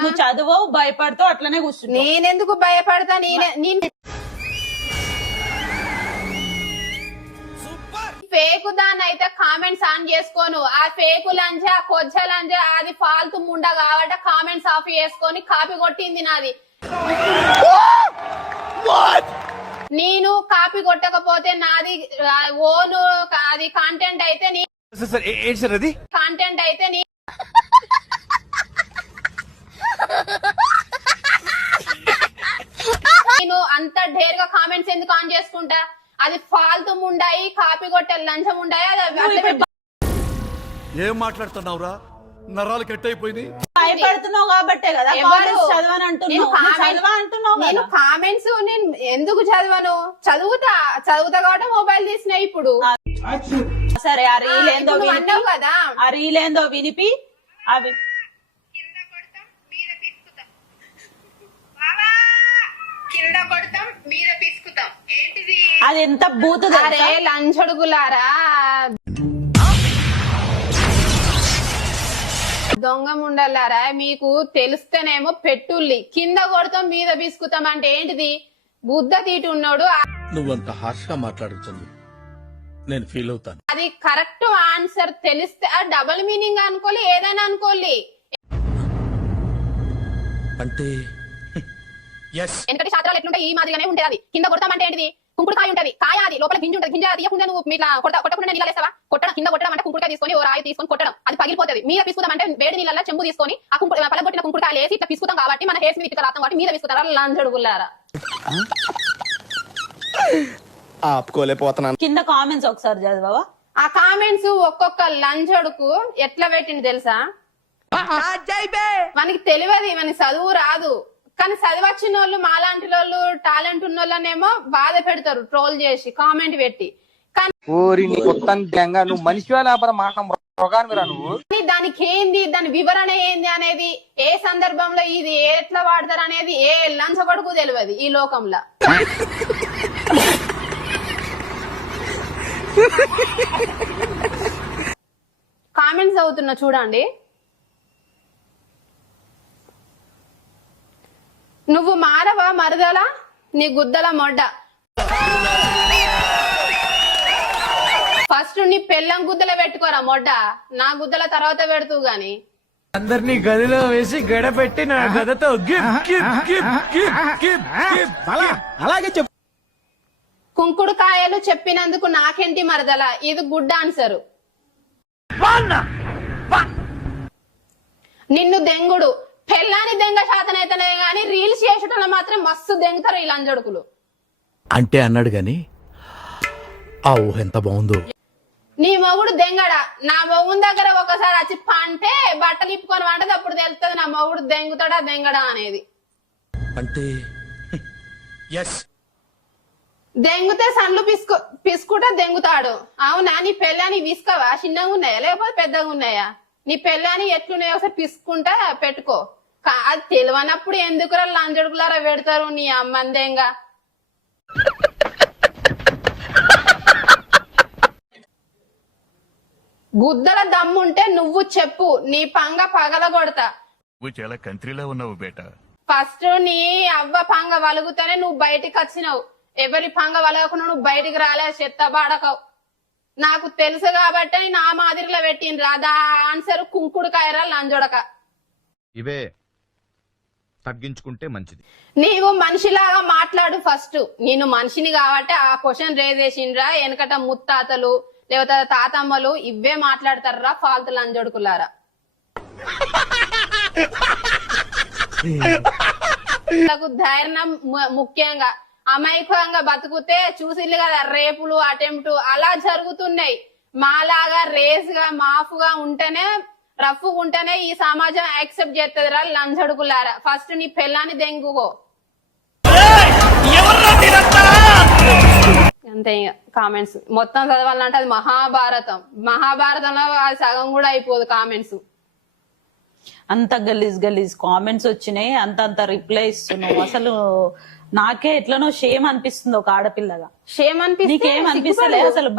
నువ్వు చదువు భయపడుతూ అట్లనే కూర్చుంటా. నేనెందుకు భయపడతా? నేను ఫేక్ దాన్ని అయితే కామెంట్స్ ఆన్ చేసుకోను. ఆ ఫేక్ లంజ కొజ్జ లంజ అది ఫాల్తు ముండ కాబట్టి కామెంట్స్ ఆఫ్ చేసుకొని కాపీ కొట్టింది నాది. నేను కాపీ కొట్టకపోతే నాది ఓను అది కాంటెంట్ అయితే కాంటెంట్ అయితే నేను అంత ఢేర్ గా కామెంట్స్ ఎందుకు ఆన్ చేసుకుంటా? అది ఫాల్తు ముండాయి, కాపీ కొట్టే లంచం ఉండాయి. ఏం మాట్లాడుతున్నావురా? నరాలు కట్ అయిపోయింది. భయపడుతున్నావు కాబట్టే కదా చదవని అంటున్నావు. నేను కామెంట్స్ నేను ఎందుకు చదవను? చదువుతా కాబట్టి మొబైల్ తీసినా. ఇప్పుడు సరే ఆ రీల్ ఏందో అన్నావు కదా, ఆ రీల్ ఏందో వినిపి అవి అది ఎంత బూతు. అరే లంచడుగులారా, దొంగ ముండలారా, మీకు తెలుస్తేనేమో పెట్టుల్లి కింద కొడతాం మీద బిసుకుతాం అంటే ఏంటిది? బుద్ధ తీటి ఉన్నాడు. నువ్వంత హార్ష్ గా మాట్లాడుతుంది, నేను ఫీల్ అవుతాను. అది కరెక్ట్ ఆన్సర్ తెలిస్తే డబుల్ మీనింగ్ అనుకోలి, ఏదైనా అనుకోలి. అంటే ఎందుకంటే శాస్త్రాలు ఎట్లుంటే ఈ మాదిరిగానే ఉంటది. అది కింద కొడతామంటే ఏంటిది? కుంకుడుకాయ ఉంటది, కాయ అది లోపల గింజ ఉంటది. గింజ తీయకుండా నువ్వు ఇట్లా కొట్టకుండా నీళ్ళేస్తావా? కొట్టడం కింద కొట్టడం అంటే కుంకుడుకాయ తీసుకొని ఓ రాయి తీసుకొని కొట్టడం, అది పగిలిపోతుంది. మీద పిసుకుతాం అంటే వేడి నీళ్ళ చెంబు తీసుకొని ఆ పలగొట్టిన కుంకుడుకాయలు వేసి ఇట్లా పిసుకుతాం కాబట్టి మన హేస్ మీద ఇట్లా రాస్తాం కాబట్టి మీద పిసుకుతారా లంజడుగులారా. ఆపుకోలేకపోతున్నాను. కింద కామెంట్స్ ఒకసారి చదవవా? ఆ కామెంట్స్ ఒక్కొక్క లంజడుకు ఎట్లా పెట్టింది తెలుసా? మనకి తెలియదు, మనకి చదువు రాదు. కానీ చదివచ్చిన వాళ్ళు మాలాంటి వాళ్ళు టాలెంట్ ఉన్న వాళ్ళనేమో బాధ పెడతారు ట్రోల్ చేసి కామెంట్ పెట్టి. దానికి ఏంది, దాని వివరణ ఏంది అనేది, ఏ సందర్భంలో ఇది ఎట్లా వాడతారు అనేది ఏ లంచగొడుకు తెలియదు ఈ లోకంలో. కామెంట్స్ అవుతున్నా చూడండి. నువ్వు మారవా మరదల, నీ గుద్దల మొడ్డ. ఫస్ట్ నీ పెళ్ళం గుద్దల పెట్టుకోరా మొడ్డ, నా గుద్దల తర్వాత పెడుతూ గాని. అందరినీ గదిలో వేసి గడ పెట్టి నా గదతో అలాగే చెప్పు. కుంకుడుకాయలు చెప్పినందుకు నాకేంటి మరదల, ఇది గుడ్ ఆన్సర్. నిన్ను దెంగుడు పెళ్ళాని దెంగ శాతనైతేనే గాని రీల్స్ చేసేటోళ్ళు మాత్రం మస్తు దెంగుతారు ఈ లంజడుకులు. అంటే అన్నాడు గాని ఆ ఊహ ఎంత బాగుందో. నీ మొగుడు దెంగడా? నా మొగుడు దగ్గర ఒకసారి వచ్చి పంటే బట్టలు ఇప్పుకొని వంటది, అప్పుడు తెలుస్తుంది నా మొగుడు దెంగుతాడా దెంగడా అనేది. అంటే దెంగుతే సండ్లు పిసుకుంటా దెంగుతాడు. అవునా? నీ పెళ్ళాని విసుకవా? చిన్నగా ఉన్నాయా లేకపోతే పెద్దగా ఉన్నాయా? నీ పెళ్ళాని ఎట్లున్నాయో ఒకసారి పిసుకుంటా పెట్టుకో. అది తెలియనప్పుడు ఎందుకురా లంజడుకులారా పెడతారు నీ అమ్మందేంగా. గుద్దల దమ్ముంటే నువ్వు చెప్పు, నీ పంగ పగల కొడతా. చాలా కంట్రీలో ఉన్నావు బేటా. ఫస్ట్ నీ అవ్వ పంగ వలుగుతానే నువ్వు బయటికి వచ్చినావు. ఎవరి పంగ వలగకుండా నువ్వు బయటికి రాలే, చెత్త బాడకవు. నాకు తెలుసు కాబట్టి నా మాదిరిలో పెట్టిండ్రా. దా ఆన్సర్ కుంకుడుకాయరా లంజొడక. ఇవే తగ్గించుకుంటే మంచిది. నీవు మనిషిలాగా మాట్లాడు ఫస్ట్. నేను మనిషిని కాబట్టి ఆ క్వశ్చన్ రేజ్ చేసిండ్రా. వెనకట ముత్తాతలు లేకపోతే తాతమ్మలు ఇవే మాట్లాడతారా ఫాల్తు లంజొడుకులారా. ధైర్యం ముఖ్యంగా. అమాయకంగా బతుకుతే చూసిల్లు కదా రేపులు అటెంప్ట్ అలా జరుగుతున్నాయి. మాలాగా రేస్ గా మాఫ్గా ఉంటేనే రఫ్ ఉంటేనే ఈ సమాజం యాక్సెప్ట్ చేస్తుందిరా లంజడుకులారా. ఫస్ట్ నీ పెళ్ళాన్ని దెంగుకో. అంతే. కామెంట్స్ మొత్తం చదవాలంటే అది మహాభారతంలో సగం కూడా అయిపోదు కామెంట్స్. అంత గలీజ్ కామెంట్స్ వచ్చినాయి, అంత రిప్లై ఇస్తున్నావు. అసలు నాకే ఎట్లనో షేమ్ అనిపిస్తుంది ఒక ఆడపిల్లగా. షేమ్ అనిపిస్తుంది. నీకేం అనిపిస్తలే? అసలు